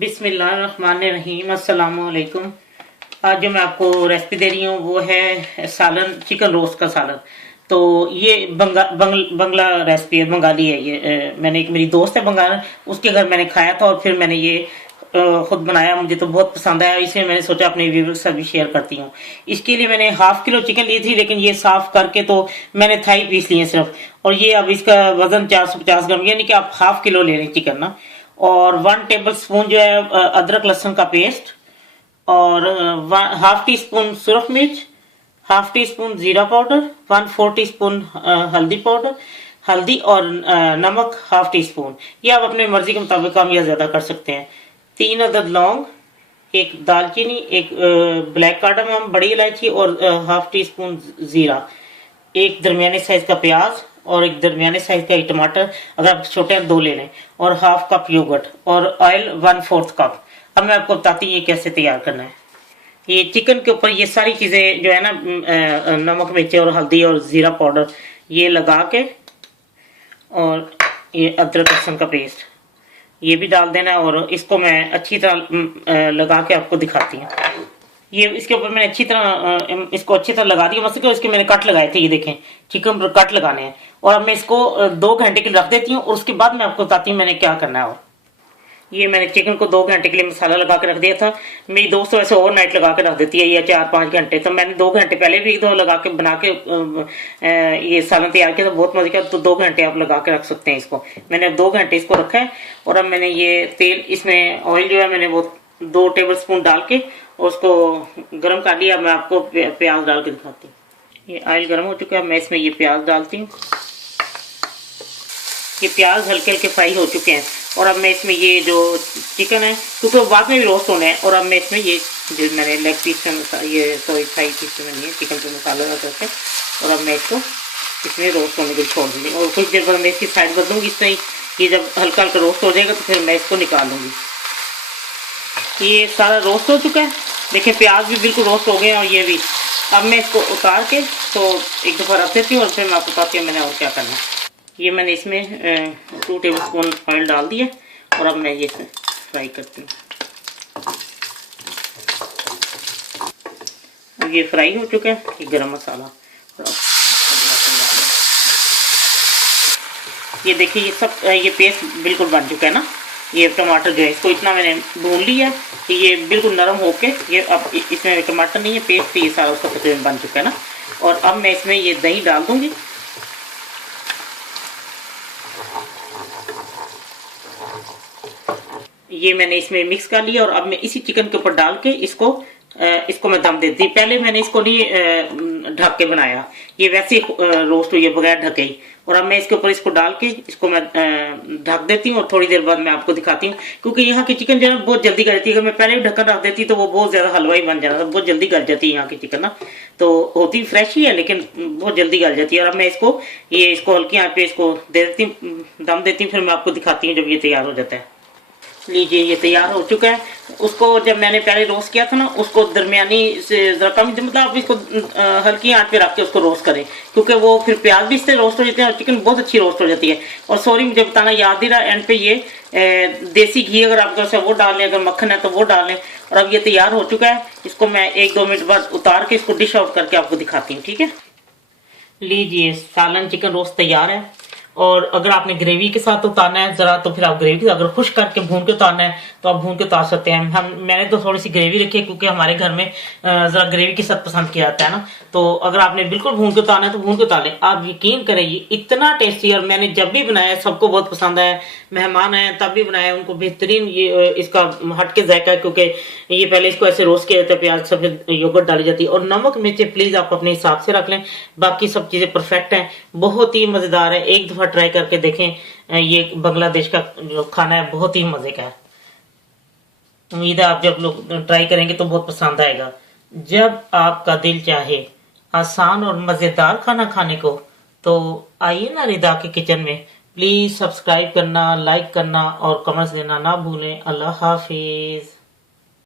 बिस्मिल्लाहिर्रहमानिर्रहीम, अस्सलाम वालेकुम। आज जो मैं आपको रेसिपी दे रही हूँ वो है सालन, चिकन रोस्ट का सालन। तो ये बंगला रेसिपी है, बंगाली है ये। मैंने एक मेरी दोस्त है बंगाल, उसके घर मैंने खाया था और फिर मैंने ये खुद बनाया। मुझे तो बहुत पसंद आया, इसलिए मैंने सोचा अपने व्यूअर्स के साथ भी शेयर करती हूँ। इसके लिए मैंने हाफ किलो चिकन ली थी, लेकिन ये साफ करके तो मैंने थाई पीस लिए सिर्फ। और ये अब इसका वजन 450 ग्राम, यानी कि आप हाफ किलो ले लें चिकन ना। और 1 टेबल स्पून जो है अदरक लहसुन का पेस्ट, और हाफ टी स्पून सुरख मिर्च, हाफ टी स्पून जीरा पाउडर, 1/4 टी स्पून हल्दी पाउडर, हल्दी और नमक हाफ टी स्पून। ये आप अपने मर्जी के मुताबिक कम या ज्यादा कर सकते हैं। 3 अदद लौंग, एक दालचीनी, एक ब्लैक कार्डमम बड़ी इलायची और हाफ टी स्पून जीरा, एक दरमियाने साइज का प्याज और एक दरमियाने साइज का एक टमाटर, अगर आप छोटे हैं 2 ले लें, और हाफ कप योगर्ट और ऑयल 1/4 कप। अब मैं आपको बताती हूँ ये कैसे तैयार करना है। ये चिकन के ऊपर ये सारी चीजें जो है ना, नमक मिर्च और हल्दी और जीरा पाउडर ये लगा के, और ये अदरक लहसुन का पेस्ट ये भी डाल देना। और इसको मैं अच्छी तरह लगा के आपको दिखाती हूँ। ये इसके ऊपर मैंने इसको अच्छी तरह लगा दिया। मतलब इसके मैंने कट लगाए थे, ये देखें चिकन पर कट लगाने हैं। और अब मैं इसको 2 घंटे के लिए रख देती हूँ, और उसके बाद मैं आपको बताती हूँ मैंने क्या करना है। और ये मैंने चिकन को 2 घंटे के लिए मसाला लगा के रख दिया था। मेरी दोस्त ऐसे ओवरनाइट लगा के रख देती है, या 4-5 घंटे। तो मैंने 2 घंटे पहले भी 1-2 लगा के बना के ये सालन तैयार किया था, बहुत मजे का। तो 2 घंटे आप लगा के रख सकते हैं इसको। मैंने 2 घंटे इसको रखा है। और अब मैंने ये तेल, इसमें ऑयल जो है मैंने वो 2 टेबल स्पून डाल के उसको गर्म कर लिया। मैं आपको प्याज डाल के दिखाती हूँ। ये ऑयल गर्म हो चुका है, मैं इसमें ये प्याज डालती हूँ। ये प्याज हल्के हल्के फ्राई हो चुके हैं। और अब मैं इसमें ये जो चिकन है, क्योंकि तो बाद में भी रोस्ट होना है। और अब मैं इसमें ये जो मैंने लेग पीस में ये फ्राई पीस में नहीं चिकन पे मसाला लगा करके, और अब मैं इसको इसमें रोस्ट होने के लिए छोड़ दूँगी। और कुछ देर बाद मैं इसकी साइड बदलूँगी। इस तरह ये जब हल्का हल्का रोस्ट हो जाएगा तो फिर मैं इसको निकाल लूँगी। ये सारा रोस्ट हो चुका है, देखिए प्याज भी बिल्कुल रोस्ट हो गए हैं, और ये भी। अब मैं इसको उतार के तो एक दफ़ा रख देती हूँ, और फिर मैं आपको बताती हूँ मैंने और क्या करना है। ये मैंने इसमें 2 टेबल स्पून ऑयल डाल दिया, और अब मैं ये फ्राई करती हूँ। अब ये फ्राई हो चुका है। ये गरम मसाला, ये देखिए ये सब ये पेस्ट बिल्कुल बन चुका है ना। ये टमाटर जो है इसको इतना मैंने भून लिया कि ये बिल्कुल नरम होके, ये अब इसमें टमाटर नहीं है, पेस्ट ये सारा उसका तकरीबन बन चुका है ना। और अब मैं इसमें ये दही डाल दूंगी। ये मैंने इसमें मिक्स कर लिया, और अब मैं इसी चिकन के ऊपर डाल के इसको मैं दम देती। पहले मैंने इसको नहीं ढक के बनाया, ये वैसे रोस्ट हुई है बगैर ढके ही। और अब मैं इसके ऊपर इसको डाल के इसको मैं ढक देती हूँ, और थोड़ी देर बाद मैं आपको दिखाती हूँ। क्योंकि यहाँ की चिकन जो है बहुत जल्दी गल जाती है। अगर मैं पहले भी ढक्कन रख देती तो वो बहुत ज्यादा हलवाई बन जाता, बहुत जल्दी गल जाती है यहाँ की चिकन ना। तो होती फ्रेश ही है, लेकिन बहुत जल्दी गल जाती है। और अब मैं इसको हल्की आंच पे इसको दे देती हूँ, दम देती हूँ, फिर मैं आपको दिखाती हूँ जब ये तैयार हो जाता है। लीजिए ये तैयार हो चुका है। उसको जब मैंने पहले रोस्ट किया था ना, उसको दरमियानी से जरा कम, मतलब आप इसको हल्की आंच पे रख के उसको रोस्ट करें, क्योंकि वो फिर प्याज भी इससे रोस्ट हो जाते हैं और चिकन बहुत अच्छी रोस्ट हो जाती है। और सॉरी मुझे बताना याद नहीं रहा, एंड पे ये देसी घी अगर आपके पास है वो डाल लें, अगर मक्खन है तो वो डाल लें। और अब ये तैयार हो चुका है। इसको मैं 1-2 मिनट बाद उतार के इसको डिश आउट करके आपको दिखाती हूँ, ठीक है। लीजिए सालन चिकन रोस्ट तैयार है। और अगर आपने ग्रेवी के साथ उतारना है जरा, तो फिर आप ग्रेवी के साथ, अगर खुश करके भून के उतारना है तो आप भून के उतार सकते हैं। मैंने तो थोड़ी सी ग्रेवी रखी है, क्योंकि हमारे घर में जरा ग्रेवी के साथ पसंद किया जाता है ना। तो अगर आपने बिल्कुल भून के उतारना है तो भून के उतार लें। आप यकीन करें ये इतना टेस्टी, और मैंने जब भी बनाया सबको बहुत पसंद आया। मेहमान आए तब भी बनाया, उनको बेहतरीन ये इसका हटके जायका है, क्योंकि ये पहले इसको ऐसे रोस्ट किया जाता है, प्याज सफेद योगर्ट डाली जाती है। और नमक मिर्ची प्लीज आप अपने हिसाब से रख लें, बाकी सब चीजें परफेक्ट हैं, बहुत ही मजेदार है। एक दफा ट्राई करके देखें। ये बांग्लादेश का जो खाना है बहुत ही मजे का है। उम्मीद है आप जब लोग ट्राई करेंगे तो बहुत पसंद आएगा। जब आपका दिल चाहे आसान और मजेदार खाना खाने को, तो आइए ना रिदा के किचन में। प्लीज सब्सक्राइब करना, लाइक करना और कमेंट्स देना ना भूलें। अल्लाह हाफिज।